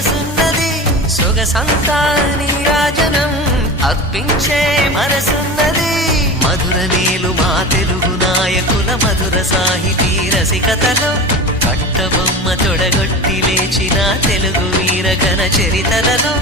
వయసున్నది సొగసంతా నీరాజనం అర్పించే మనసున్నది మధుర నేలు మా తెలుగు నాయకుల మధుర సాహితీ రసికతలో కట్టబొమ్మ తొడగొట్టి లేచిన తెలుగు వీరగణ చరితలలో